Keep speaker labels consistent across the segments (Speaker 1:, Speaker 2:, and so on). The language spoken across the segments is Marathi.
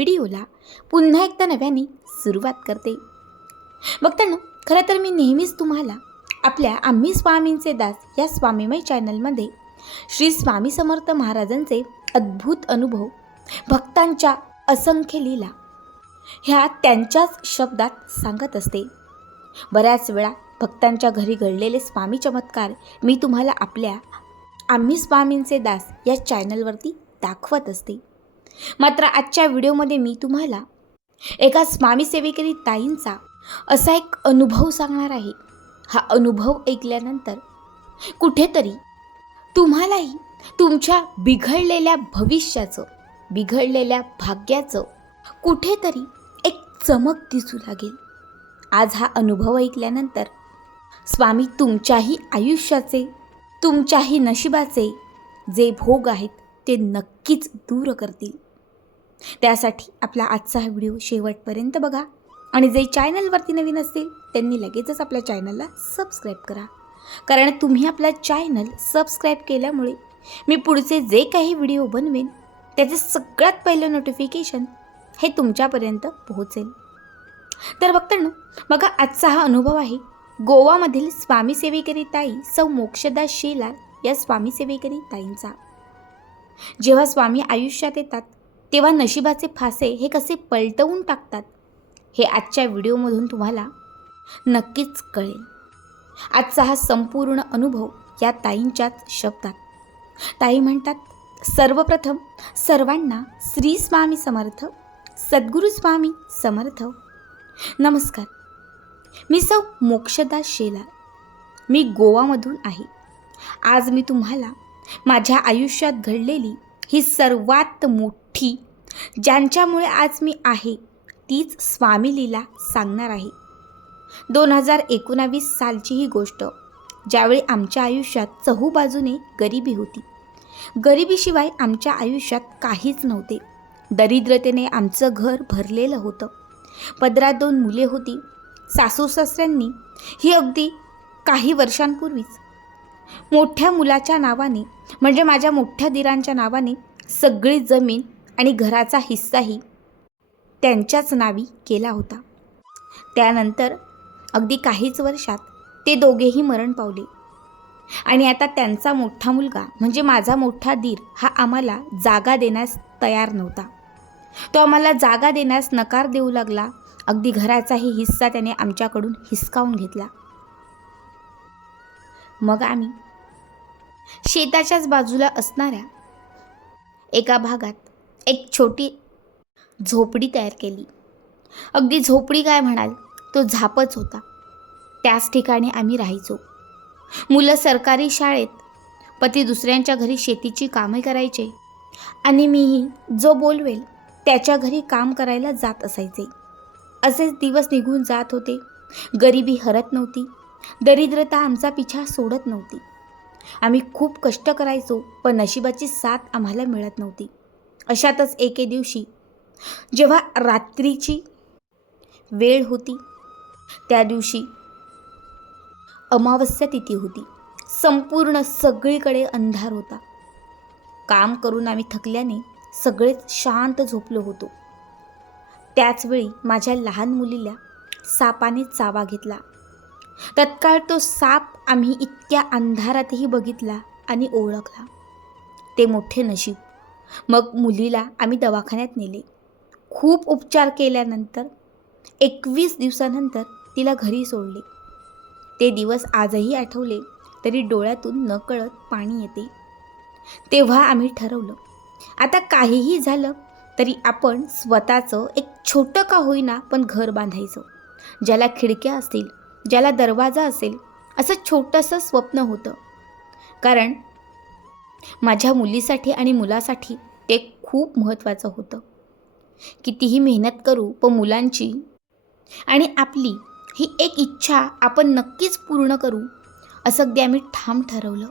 Speaker 1: व्हिडिओला पुन्हा एकदा नव्याने सुरुवात करते. बघताना खरं तर मी नेहमीच तुम्हाला आपल्या आम्ही स्वामींचे दास या स्वामीमय चॅनलमध्ये श्री स्वामी समर्थ महाराजांचे अद्भुत अनुभव भक्तांच्या असंख्य लीला ह्या त्यांच्याच शब्दात सांगत असते. बऱ्याच वेळा भक्तांच्या घरी घडलेले स्वामी चमत्कार मी तुम्हाला आपल्या आम्ही स्वामींचे दास या चॅनलवरती दाखवत असते. मात्र आजच्या व्हिडिओमध्ये मी तुम्हाला एका स्वामीसेवेकरी ताईंचा असा एक अनुभव सांगणार आहे. हा अनुभव ऐकल्यानंतर कुठेतरी तुम्हालाही तुमच्या बिघडलेल्या भविष्याचं बिघडलेल्या भाग्याचं कुठेतरी एक चमक दिसू लागेल. आज हा अनुभव ऐकल्यानंतर स्वामी तुमच्याही आयुष्याचे तुमच्याही नशिबाचे जे भोग आहेत ते नक्कीच दूर करतील. त्यासाठी आपला आजचा हा व्हिडिओ शेवटपर्यंत बघा. आणि जे चॅनलवरती नवीन असतील त्यांनी लगेचच आपल्या चॅनलला सबस्क्राईब करा. कारण तुम्ही आपला चॅनल सबस्क्राईब केल्यामुळे मी पुढचे जे काही व्हिडिओ बनवेन त्याचे सगळ्यात पहिलं नोटिफिकेशन हे तुमच्यापर्यंत पोहोचेल. तर बघताना बघा आजचा हा अनुभव आहे. गोवामधील स्वामी सेवेकरी ताई सौ मोक्षदा शेलार या स्वामी सेवेकरी ताईंचा. जेव्हा स्वामी आयुष्यात येतात तेव्हा नशिबाचे फासे हे कसे पलटवून टाकतात हे आजच्या व्हिडिओमधून तुम्हाला नक्कीच कळेल. आजचा हा संपूर्ण अनुभव या ताईंच्याच शब्दात. ताई म्हणतात सर्वप्रथम सर्वांना श्री स्वामी समर्थ सद्गुरू स्वामी समर्थ. नमस्कार. मी सौ मोक्षदा शेला मी गोवामधून आहे. आज मी तुम्हाला माझ्या आयुष्यात घडलेली ही सर्वात मोठी ज्यांच्यामुळे आज मी आहे तीच स्वामी लीला सांगणार आहे. दोन हजार एकोणावीस सालची ही गोष्ट ज्यावेळी आमच्या आयुष्यात चहूबाजूने गरिबी होती. गरिबीशिवाय आमच्या आयुष्यात काहीच नव्हते. दरिद्रतेने आमचं घर भरलेलं होतं. पदरात दोन मुले होती. सासू सासऱ्यांनी ही अगदी काही वर्षांपूर्वीच मोठ्या मुलाच्या नावाने म्हणजे माझ्या मोठ्या दिरांच्या नावाने सगळी जमीन आणि घराचा हिस्साही त्यांच्याच नावी केला होता. त्यानंतर अगदी काहीच वर्षात ते दोघेही मरण पावले. आणि आता त्यांचा मोठा मुलगा म्हणजे माझा मोठा दीर हा आम्हाला जागा देण्यास तयार नव्हता. तो आम्हाला जागा देण्यास नकार देऊ लागला. अगदी घराचाही हिस्सा त्याने आमच्याकडून हिसकावून घेतला. मग आम्ही शेताच्याच बाजूला असणाऱ्या एका भागात एक छोटी झोपडी तयार केली. अगदी झोपडी काय म्हणाल तो झापच होता. त्याच ठिकाणी आम्ही राहायचो. मुलं सरकारी शाळेत पती दुसऱ्यांच्या घरी शेतीची कामे करायचे आणि मीही जो बोलवेल त्याच्या घरी काम करायला जात असायचे. असेच दिवस निघून जात होते. गरिबी हरत नव्हती. दरिद्रता आमचा पिछा सोडत नव्हती. आम्ही खूप कष्ट करायचो पण नशिबाची साथ आम्हाला मिळत नव्हती. अशातच एके दिवशी जेव्हा रात्रीची वेळ होती त्या दिवशी अमावस्या तिथी होती. संपूर्ण सगळीकडे अंधार होता. काम करून आम्ही थकल्याने सगळेच शांत झोपलो होतो. त्याचवेळी माझ्या लहान मुलीला सापाने चावा घेतला. तत्काळ तो साप आम्ही इतक्या अंधारातही बघितला आणि ओळखला. ते मोठे नशीब. मग मुलीला आम्ही दवाखान्यात नेले. खूप उपचार केल्यानंतर एकवीस दिवसानंतर तिला घरी सोडले. ते दिवस आजही आठवले तरी डोळ्यातून नकळत पाणी येते. तेव्हा आम्ही ठरवलं आता काहीही झालं तरी आपण स्वतःचं एक छोटं का होईना पण घर बांधायचं ज्याला खिडक्या असतील ज्याला दरवाजा असेल असं छोटंसं स्वप्न होतं. कारण माझ्या मुलीसाठी आणि मुलासाठी ते खूप महत्त्वाचं होतं. कितीही मेहनत करू पण मुलांची आणि आपली ही एक इच्छा आपण नक्कीच पूर्ण करू असं अगदी आम्ही ठाम ठरवलं.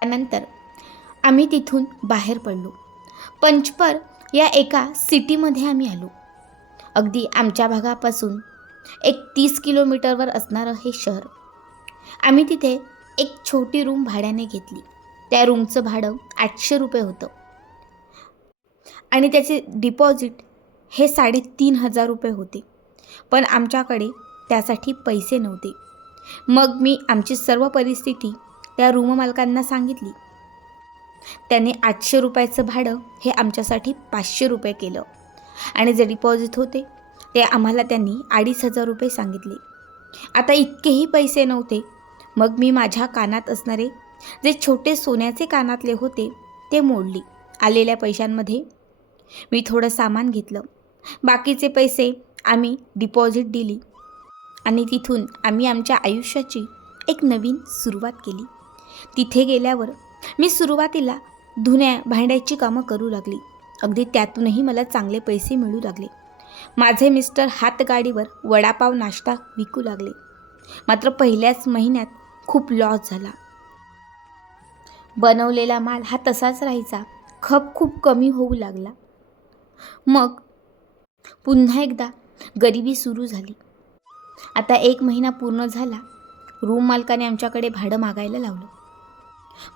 Speaker 1: त्यानंतर आम्ही तिथून बाहेर पडलो. पंचपर या एका सिटीमध्ये आम्ही आलो. अगदी आमच्या भागापासून एक तीस किलोमीटरवर असणारं हे शहर. आम्ही तिथे एक छोटी रूम भाड्याने घेतली. त्या रूमचं भाडं आठशे रुपये होतं. आणि त्याचे डिपॉझिट हे साडेतीन हजार रुपये होते. पण आमच्याकडे त्यासाठी पैसे नव्हते. मग मी आमची सर्व परिस्थिती त्या रूम मालकांना सांगितली. त्याने आठशे रुपयाचं भाडं हे आमच्यासाठी पाचशे रुपये केलं. आणि जे डिपॉझिट होते ते आम्हाला त्यांनी अडीच हजार रुपये सांगितले. आता इतकेही पैसे नव्हते. मग मी माझ्या कानात असणारे जे छोटे सोन्याचे कानातले होते ते मोडली. आलेल्या पैशांमध्ये मी थोडं सामान घेतलं. बाकीचे पैसे आम्ही डिपॉझिट दिली आणि तिथून आम्ही आमच्या आयुष्याची एक नवीन सुरुवात केली. तिथे गेल्यावर मी सुरुवातीला धुण्या भांड्याची कामं करू लागली. अगदी त्यातूनही मला चांगले पैसे मिळू लागले. माझे मिस्टर हातगाडीवर वडापाव नाश्ता विकू लागले. मात्र पहिल्याच महिन्यात खूप लॉस झाला. बनवलेला माल हा तसाच राहायचा. खप खूप कमी होऊ लागला. मग पुन्हा एकदा गरिबी सुरू झाली. आता एक महिना पूर्ण झाला रूम मालकाने आमच्याकडे भाडं मागायला लावलं.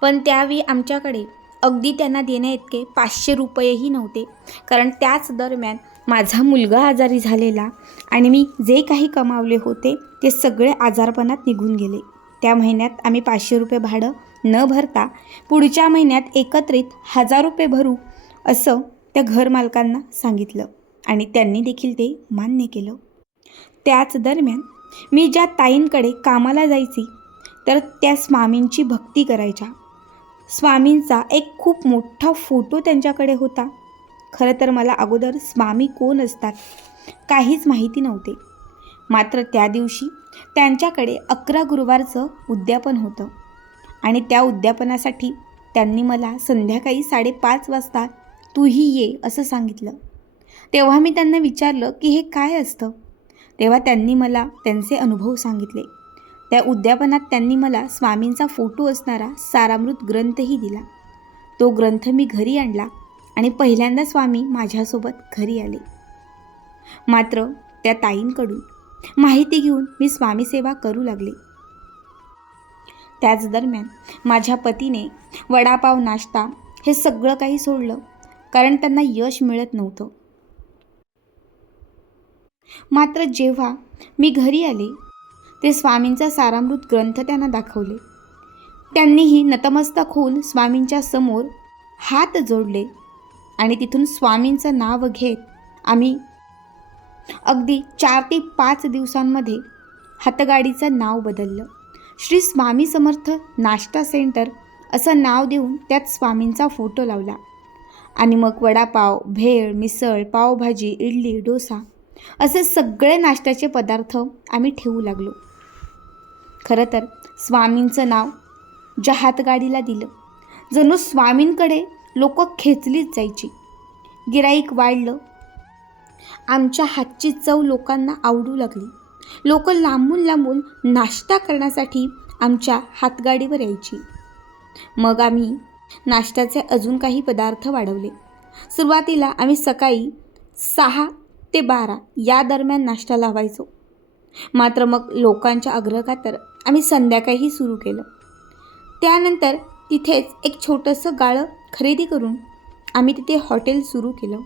Speaker 1: पण त्यावेळी आमच्याकडे अगदी त्यांना देण्या इतके पाचशे रुपयेही नव्हते कारण त्याच दरम्यान माझा मुलगा आजारी झालेला आणि मी जे काही कमावले होते ते सगळे आजारपणात निघून गेले. त्या महिन्यात आम्ही पाचशे रुपये भाडं न भरता पुढच्या महिन्यात एकत्रित हजार रुपये भरू असं त्या घरमालकांना सांगितलं आणि त्यांनी देखील ते मान्य केलं. त्याच दरम्यान मी ज्या ताईंकडे कामाला जायची तर त्या स्वामींची भक्ती करायच्या. स्वामींचा एक खूप मोठा फोटो त्यांच्याकडे होता. खरं तर मला अगोदर स्वामी कोण असतात काहीच माहिती नव्हते. मात्र त्या दिवशी त्यांच्याकडे अकरा गुरुवारचं उद्यापन होतं आणि त्या उद्यापनासाठी त्यांनी मला संध्याकाळी साडेपाच वाजता तूही ये असं सांगितलं. तेव्हा मी त्यांना विचारलं की हे काय असतं? तेव्हा त्यांनी मला त्यांचे अनुभव सांगितले. त्या उद्यापनात त्यांनी मला स्वामींचा फोटो असणारा सारामृत ग्रंथही दिला. तो ग्रंथ मी घरी आणला आणि पहिल्यांदा स्वामी माझ्यासोबत घरी आले. मात्र त्या ताईंकडून माहिती घेऊन मी स्वामी सेवा करू लागले. त्याच दरम्यान माझ्या पतीने वडापाव नाश्ता हे सगळं काही सोडलं कारण त्यांना यश मिळत नव्हतं. मात्र जेव्हा मी घरी आले ते स्वामींचा सारामृत ग्रंथ त्यांना दाखवले. त्यांनीही नतमस्तक होऊन स्वामींच्या समोर हात जोडले. आणि तिथून स्वामींचं नाव घेत आम्ही अगदी चार ते पाच दिवसांमध्ये हातगाडीचं नाव बदललं. श्री स्वामी समर्थ नाश्ता सेंटर असं नाव देऊन त्यात स्वामींचा फोटो लावला. आणि मग वडापाव भेळ मिसळ पावभाजी इडली डोसा असे सगळे नाश्त्याचे पदार्थ आम्ही ठेवू लागलो. खरं तर स्वामींचं नाव ज्या हातगाडीला दिलं जणू स्वामींकडे लोक खेचलीच जायची. गिराईक वाढलं. आमच्या हातची चव लोकांना आवडू लागली. लोक लांबून लांबून नाश्ता करण्यासाठी आमच्या हातगाडीवर यायची. मग आम्ही नाश्त्याचे अजून काही पदार्थ वाढवले. सुरुवातीला आम्ही सकाळी सहा ते बारा या दरम्यान नाश्ता लावायचो. मात्र मग लोकांच्या आग्रहाखातर आम्ही संध्याकाळी सुरू केलं. त्यानंतर तिथेच एक छोटंसं गाळं खरेदी करून आम्ही तिथे हॉटेल सुरू केलं.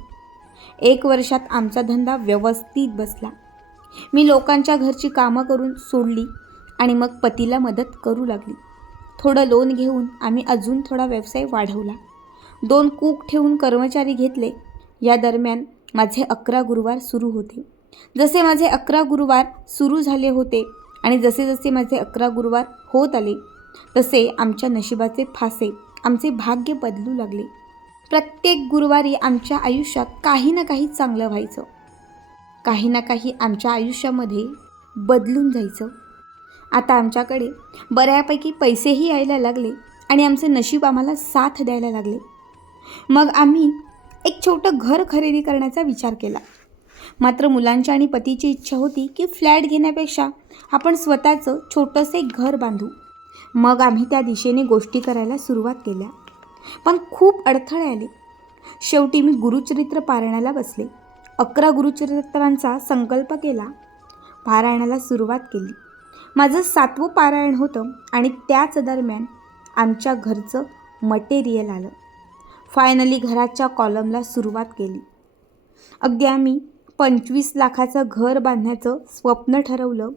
Speaker 1: एक वर्षात आमचा धंदा व्यवस्थित बसला. मी लोकांच्या घरची कामं करून सोडली आणि मग पतीला मदत करू लागली. थोडं लोन घेऊन आम्ही अजून थोडा व्यवसाय वाढवला. दोन कूक ठेवून कर्मचारी घेतले. या दरम्यान माझे अकरा गुरुवार सुरू होते. जसे माझे अकरा गुरुवार सुरू झाले होते आणि जसे जसे माझे अकरा गुरुवार होत आले तसे आमच्या नशिबाचे फासे आमचे भाग्य बदलू लागले. प्रत्येक गुरुवारी आमच्या आयुष्यात काही ना काही चांगलं व्हायचं. काही ना काही आमच्या आयुष्यामध्ये बदलून जायचं. आता आमच्याकडे बऱ्यापैकी पैसेही यायला लागले आणि आमचे नशीब आम्हाला साथ द्यायला लागले. मग आम्ही एक छोटं घर खरेदी करण्याचा विचार केला. मात्र मुलांची आणि पतीची इच्छा होती की फ्लॅट घेण्यापेक्षा आपण स्वतःचं छोटंसं एक घर बांधू. मग आम्ही त्या दिशेने गोष्टी करायला सुरुवात केल्या. पण खूप अडथळे आले. शेवटी मी गुरुचरित्र पारायणाला बसले. अकरा गुरुचरित्रांचा संकल्प केला. पारायणाला सुरुवात केली. माझं सातवं पारायण होतं आणि त्याच दरम्यान आमच्या घरचं मटेरियल आलं. फायनली घराच्या कॉलमला सुरुवात केली. अगदी आम्ही पंचवीस लाखाचं घर बांधण्याचं स्वप्न ठरवलं.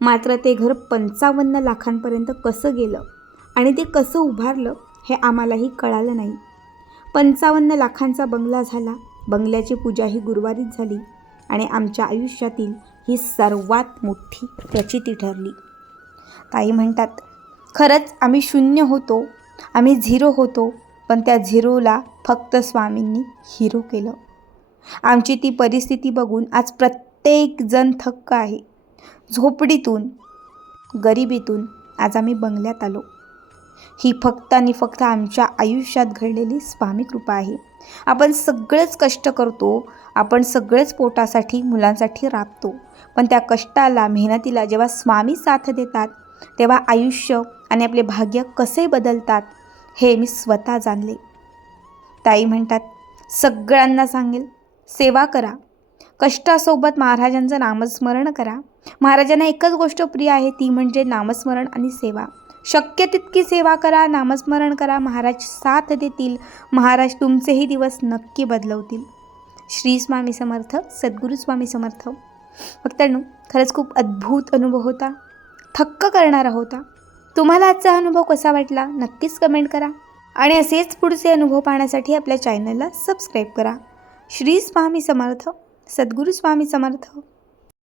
Speaker 1: मात्र ते घर पंचावन्न लाखांपर्यंत कसं गेलं आणि ते कसं उभारलं हे आम्हालाही कळालं नाही. पंचावन्न लाखांचा बंगला झाला बंगल्याची पूजाही गुरुवारीच झाली आणि आमच्या आयुष्यातील ही सर्वात मोठी प्रचिती ठरली. ताई म्हणतात खरंच आम्ही शून्य होतो आम्ही झिरो होतो पण त्या झिरोला फक्त स्वामींनी हिरो केलं. आमची ती परिस्थिती बघून आज प्रत्येकजण थक्क आहे. झोपडीतून गरिबीतून आज आम्ही बंगल्यात आलो. ही फक्त आणि फक्त आमच्या आयुष्यात घडलेली स्वामी कृपा आहे. आपण सगळेच कष्ट करतो आपण सगळेच पोटासाठी मुलांसाठी राबतो. पण त्या कष्टाला मेहनतीला जेव्हा स्वामी साथ देतात तेव्हा आयुष्य आणि आपले भाग्य कसे बदलतात हे मी स्वतः जाणले. ताई म्हणतात सगळ्यांना सांगेल सेवा करा. कष्टासोबत महाराजांचं नामस्मरण करा. महाराजांना एकच गोष्ट प्रिय आहे ती म्हणजे नामस्मरण आणि सेवा. शक्य तितकी सेवा करा नामस्मरण करा महाराज साथ देतील महाराज तुमचेही दिवस नक्की बदलवतील. श्री स्वामी समर्थ सद्गुरू स्वामी समर्थ. भक्तांनो खरंच खूप अद्भुत अनुभव होता. थक्क करणारा होता. तुम्हाला आजचा अनुभव कसा वाटला नक्कीच कमेंट करा. आणि असेच पुढचे अनुभव पाहण्यासाठी आपल्या चॅनलला सबस्क्राईब करा. श्री स्वामी समर्थ. सद्गुरू स्वामी समर्थ.